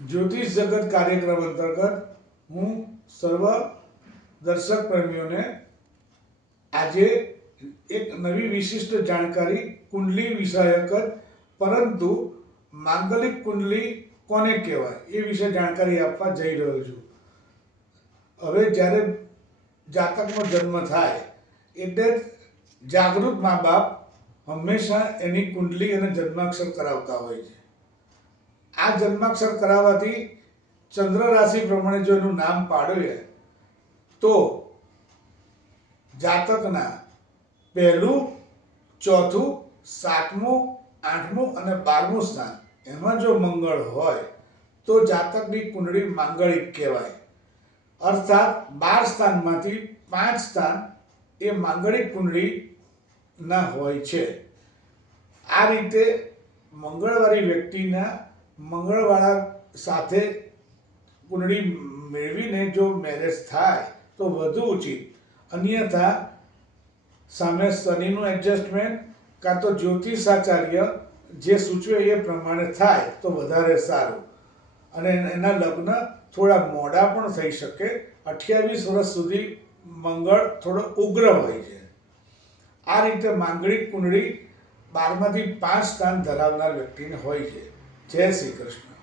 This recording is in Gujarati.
જ્યોતિષ જગત કાર્યક્રમ અંતર્ગત હું સર્વ દર્શક પ્રેમીઓને આજે એક નવી વિશિષ્ટ જાણકારી કુંડલી વિષયક જ પરંતુ માંગલિક કુંડલી કોને કહેવાય એ વિશે જાણકારી આપવા જઈ રહ્યો છું। હવે જ્યારે જાતકનો જન્મ થાય એટલે જાગૃત મા બાપ હંમેશા એની કુંડલી અને જન્માક્ષર કરાવતા હોય છે। આ જન્માક્ષર કરાવવાથી ચંદ્ર રાશિ પ્રમાણે જો એનું નામ પાડે તો જાતકના પહેલું, ચોથું, સાતમું, આઠમું અને 12મું સ્થાન એમાં જો મંગળ હોય તો જાતકની કુંડળી માંગલિક કહેવાય। અર્થાત 12 સ્થાનમાંથી 5 સ્થાન એ માંગલિક કુંડળીના હોય છે। આ રીતે મંગળવાળી વ્યક્તિના મંગળવાળા સાથે કુંડળી મેળવીને જો મેરેજ થાય તો વધુ ઉચિત, અન્યથા સામે શનિનું એડજસ્ટમેન્ટ કાં તો જ્યોતિષાચાર્ય જે સૂચવે એ પ્રમાણે થાય તો વધારે સારું અને એના લગ્ન થોડા મોડા પણ થઈ શકે। 28 વર્ષ સુધી મંગળ થોડો ઉગ્ર હોય છે। આ રીતે માંગલિક કુંડળી 12માંથી 5 સ્થાન ધરાવનાર વ્યક્તિને હોય છે। જય શ્રી કૃષ્ણ।